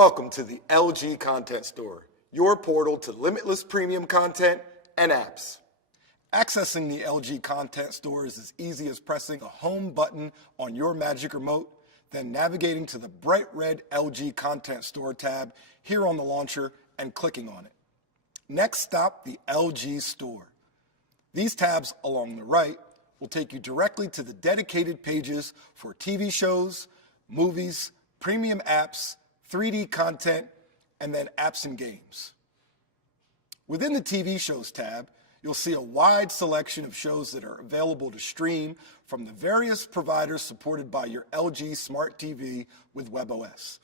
Welcome to the LG Content Store, your portal to limitless premium content and apps. Accessing the LG Content Store is as easy as pressing a home button on your Magic Remote, then navigating to the bright red LG Content Store tab here on the launcher and clicking on it. Next stop, the LG Store. These tabs along the right will take you directly to the dedicated pages for TV shows, movies, premium apps, 3D content, and then apps and games. Within the TV shows tab, you'll see a wide selection of shows that are available to stream from the various providers supported by your LG Smart TV with WebOS.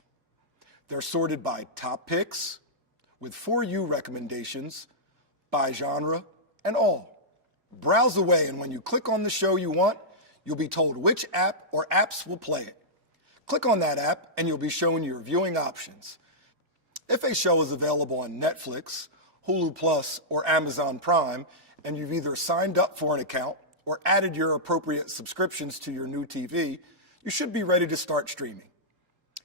They're sorted by top picks, with For You recommendations, by genre, and all. Browse away, and when you click on the show you want, you'll be told which app or apps will play it. Click on that app and you'll be shown your viewing options. If a show is available on Netflix, Hulu Plus, or Amazon Prime, and you've either signed up for an account or added your appropriate subscriptions to your new TV, you should be ready to start streaming.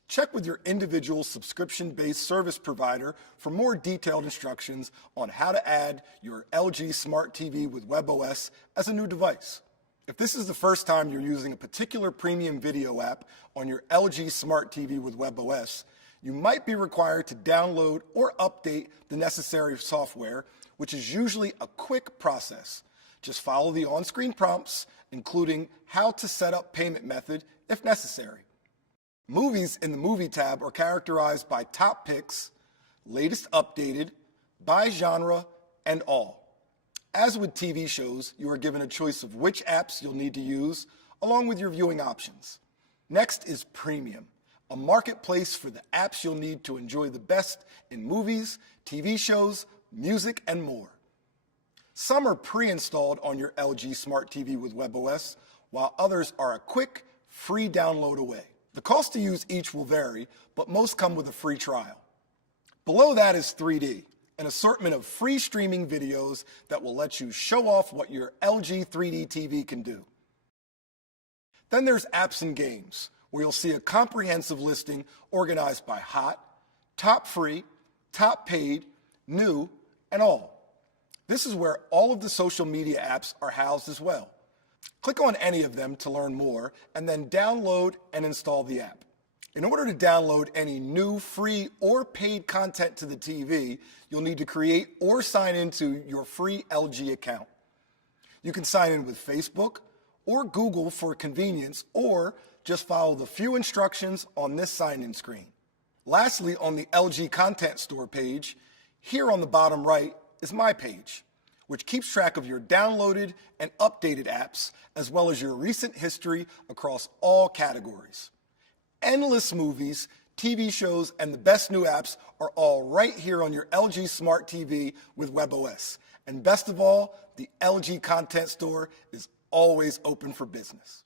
Check with your individual subscription-based service provider for more detailed instructions on how to add your LG Smart TV with WebOS as a new device. If this is the first time you're using a particular premium video app on your LG Smart TV with WebOS, you might be required to download or update the necessary software, which is usually a quick process. Just follow the on-screen prompts, including how to set up payment method if necessary. Movies in the Movie tab are characterized by top picks, latest updated, by genre, and all. As with TV shows, you are given a choice of which apps you'll need to use, along with your viewing options. Next is Premium, a marketplace for the apps you'll need to enjoy the best in movies, TV shows, music, and more. Some are pre-installed on your LG Smart TV with WebOS, while others are a quick, free download away. The cost to use each will vary, but most come with a free trial. Below that is 3D, an assortment of free streaming videos that will let you show off what your LG 3D TV can do. Then there's Apps and Games, where you'll see a comprehensive listing organized by hot, top free, top paid, new, and all. This is where all of the social media apps are housed as well. Click on any of them to learn more, and then download and install the app. In order to download any new free or paid content to the TV, you'll need to create or sign into your free LG account. You can sign in with Facebook or Google for convenience, or just follow the few instructions on this sign-in screen. Lastly, on the LG Content Store page, here on the bottom right is My Page, which keeps track of your downloaded and updated apps, as well as your recent history across all categories. Endless movies, TV shows, and the best new apps are all right here on your LG Smart TV with WebOS. And best of all, the LG Content Store is always open for business.